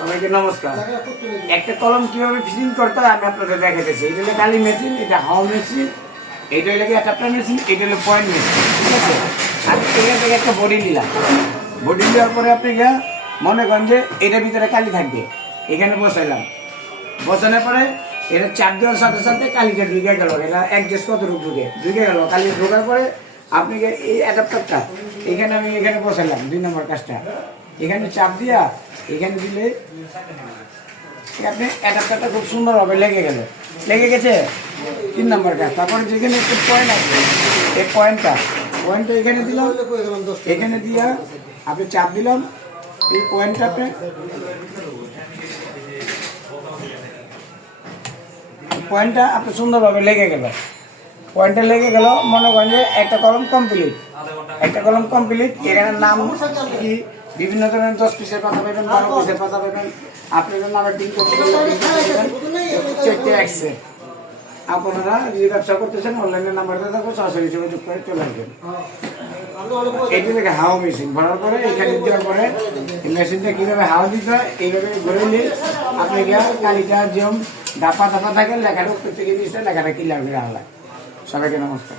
সবাইকে নমস্কার। একটা কলম কিভাবে ফিটিং করতে হয় আমি আপনাদের দেখাতেছি। এটা হলো কালি মেশিন, এটা হাও মেশিন, এটা হলো অ্যাডাপ্টার মেশিন, এটা হলো পয়েন্ট মেশিন। ঠিক আছে, আমি এখান থেকে একটা বডি নিলাম। বডি নেওয়ার পরে আপনি মনে করেন যে এটার ভিতরে কালি থাকবে, এখানে বসাইলাম। বসানোর পরে এটা চাপ দেওয়ার সাথে সাথে কালিটা ঢুকে গেল। এটা অ্যাডজাস্ট কতটুকু ঢুকে গেল। কালি ঢোকার পরে আপনি এই অ্যাডাপ্টারটা এখানে আমি এখানে বসাইলাম। 2 নম্বর কাজটা এখানে চাপ দিয়া এখানে দিলে আপনি অ্যাডাপ্টারটা খুব সুন্দরভাবে লেগে গেছে। 3 নম্বর কাজ। তারপরে যেখানে একটু পয়েন্ট আছে, এই পয়েন্টটা এখানে দিলাম। এখানে দিয়া আপনি চাপ দিলাম, এই পয়েন্টটা আপনি সুন্দরভাবে লেগে গেল। পয়েন্টটা লেগে গেল, মনে করেন যে একটা কলম কমপ্লিট। এখানে নাম কি বিভিন্ন ধরনের 10 পিসের পাতা পাবেন, 12 পিসের পাতা পাবেন। আপনাদের নামে প্রিন্ট করতে আসছে। আপনারা যে ব্যবসা করতেছেন অনলাইনে নাম্বারটা থাকবে, সরাসরি যোগাযোগ করে চলে আসবেন। এটি থেকে হাওয়া মেশিন ভরার পরে এখানে দেওয়ার পরে মেশিনটা কীভাবে হাওয়া দিতে হয় এইভাবে ঘুরে নিয়ে আপনি কালিটা যেমন ডাপা থাকে লেখাটা উত্তর থেকে নিচ্ছে, লেখাটা ক্লিয়ার করে আনলাম। সবাইকে নমস্কার।